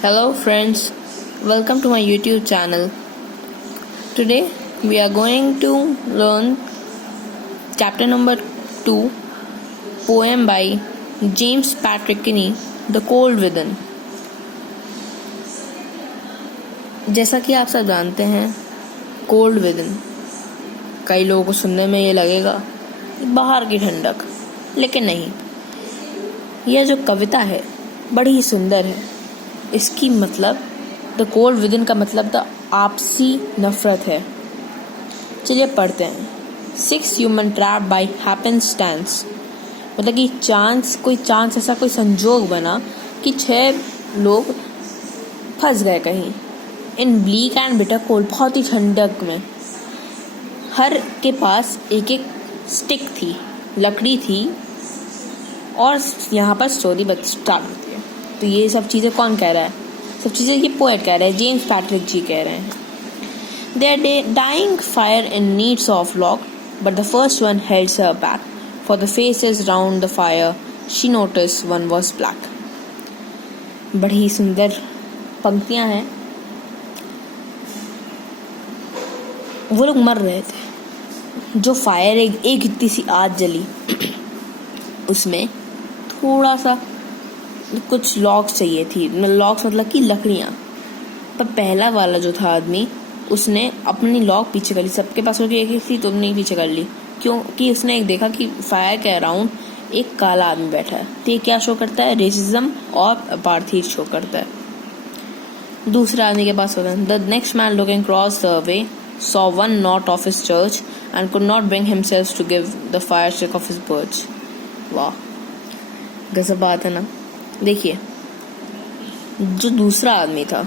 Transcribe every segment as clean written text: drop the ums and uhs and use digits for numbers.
Hello friends, welcome to my YouTube channel. Today we are going to learn chapter number 2, poem by James Patrick Kinney, The Cold Within. जैसा कि आप सब जानते हैं, cold within, कई लोगों को सुनने में ये लगेगा बाहर की ठंडक, लेकिन नहीं। यह जो कविता है बड़ी ही सुंदर है। इसकी मतलब द कोल्ड विदिन का मतलब द आपसी नफरत है। चलिए पढ़ते हैं। 6 ह्यूमन ट्रैप बाय हैपेंस्टेंस, मतलब कि कोई चांस ऐसा कोई संजोग बना कि 6 लोग फंस गए कहीं इन ब्लीक एंड बिटर कोल्ड, बहुत ही ठंडक में। हर के पास एक एक स्टिक थी, लकड़ी थी, और यहाँ पर स्टोरी स्टार्ट होती है। तो ये सब चीज़ें कौन कह रहा है? सब चीज़ें ये पोएट कह रहे हैं, जेम्स पैट्रिक जी कह रहे हैं। They are dying fire in needs of log, but the first one held her back. For the faces round the fire, she noticed one was black. बड़ी सुंदर पंक्तियां हैं। वो लोग मर रहे थे। जो फायर एक इतनी सी आग जली, उसमें थोड़ा सा कुछ लॉग्स चाहिए थी। लॉग्स मतलब कि लकड़ियाँ। पर पहला वाला जो था आदमी, उसने अपनी लॉग पीछे कर ली। सबके पास एक थी तो नहीं पीछे कर ली, क्योंकि उसने एक देखा कि फायर के अराउंड एक काला आदमी बैठा है। तो ये क्या शो करता है? रेसिज्म और अपार्थी शो करता है। दूसरा आदमी के पास होता है, the next man looking cross the way saw one knot of his church and could not bring himself to give the fire stick of his birch. वाह, गजब बात है ना। देखिए, जो दूसरा आदमी था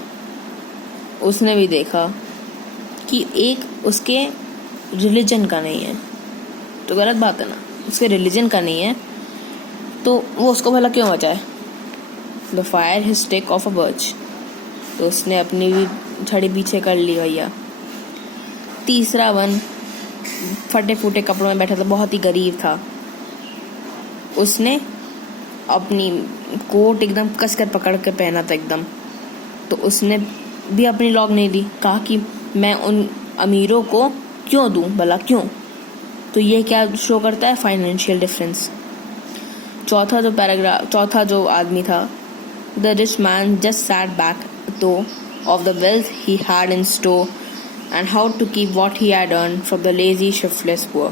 उसने भी देखा कि एक उसके रिलीजन का नहीं है, तो गलत बात है ना। उसके रिलीजन का नहीं है तो वो उसको भला क्यों बचाए? The fire his stick of a birch, तो उसने अपनी भी छड़ी पीछे कर ली भैया। तीसरा वन फटे फूटे कपड़ों में बैठा था, बहुत ही गरीब था। उसने अपनी कोट एकदम कसकर पकड़ के पहना था एकदम, तो उसने भी अपनी लॉग नहीं दी। कहा कि मैं उन अमीरों को क्यों दूं, भला क्यों? तो ये क्या शो करता है? Financial difference. चौथा जो आदमी था, the rich man just sat back thought of the wealth he had in store and how to keep what he had earned from the lazy shiftless poor.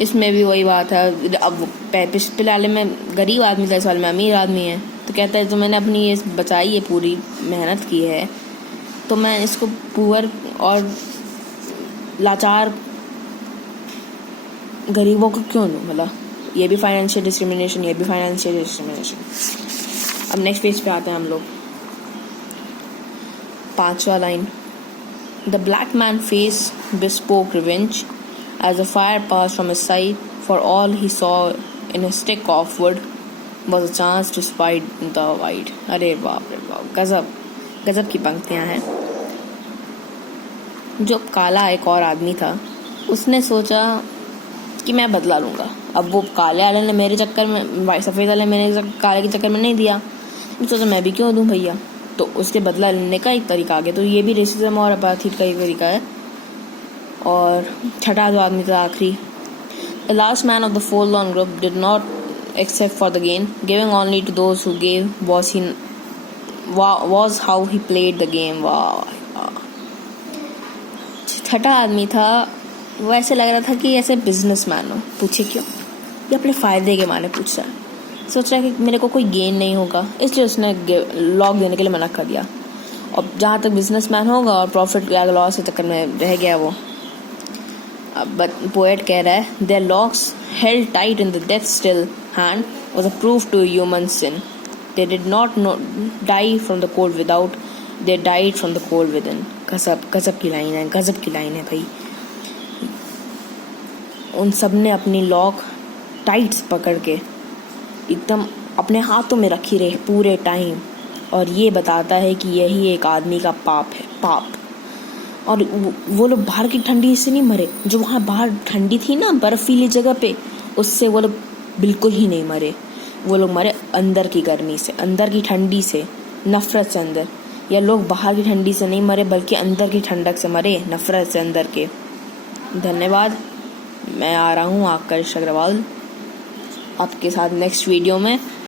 इसमें भी वही बात है। अब पिछले वाले में गरीब आदमी था, इस वाले में अमीर आदमी है। तो कहता है, तो मैंने अपनी ये बचाई है, पूरी मेहनत की है, तो मैं इसको पुअर और लाचार गरीबों को क्यों दूँ? भला ये भी फाइनेंशियल डिस्क्रिमिनेशन, ये भी फाइनेंशियल डिस्क्रिमिनेशन। अब नेक्स्ट पेज पे आते हैं हम लोग। 5वां line, The black man's face bespoke revenge as the fire passed from his side, for all he saw in a stick of wood was a chance to spite the white. अरे बाप रे बाप, गजब की पंक्तियां हैं। जो काला एक और आदमी था, उसने सोचा कि मैं बदला लूँगा। अब वो काले वाले ने मेरे चक्कर में, सफ़ेद वाले मेरे काले के चक्कर में नहीं दिया, सोचा मैं भी क्यों दूँ भैया। तो उसके बदला लेने का एक तरीका आ गया। तो ये भी रेसिज्म और अपार्थीड का एक तरीका है। और छठा जो आदमी था आखिरी, the last man of the forlorn group did not accept for the gain, giving only to those who gave was how he played the game. वाह। छठा आदमी था, वो ऐसे लग रहा था कि ऐसे बिजनेसमैन हो। पूछे क्यों? ये अपने फायदे के माने पूछ रहा है। सोच रहा है कि मेरे को कोई गेन नहीं होगा, इसलिए उसने लॉग देने के लिए मना कर दिया। और जहाँ तक बिजनेसमैन होगा और प्रॉफिट या लॉस के चक्कर में रह गया वो। अब पोएट कह रहा है, their locks held tight in the death still hand was a proof to human sin. They did not die from the cold without, they died from the cold within. गजब की line है, गजब की line है भाई। उन सब ने अपनी लॉक टाइट पकड़ के एकदम अपने हाथों में रखी रहे पूरे टाइम, और ये बताता है कि यही एक आदमी का पाप है, पाप। और वो लोग बाहर की ठंडी से नहीं मरे। जो वहाँ बाहर ठंडी थी ना, बर्फीली जगह पे, उससे वो लोग बिल्कुल ही नहीं मरे। वो लोग मरे अंदर की गर्मी से, अंदर की ठंडी से। नफरत से अंदर। या लोग बाहर की ठंडी से नहीं मरे बल्कि अंदर की ठंडक से मरे, नफरत से अंदर के। धन्यवाद। मैं आ रहा हूँ आकाश अग्रवाल आपके साथ नेक्स्ट वीडियो में।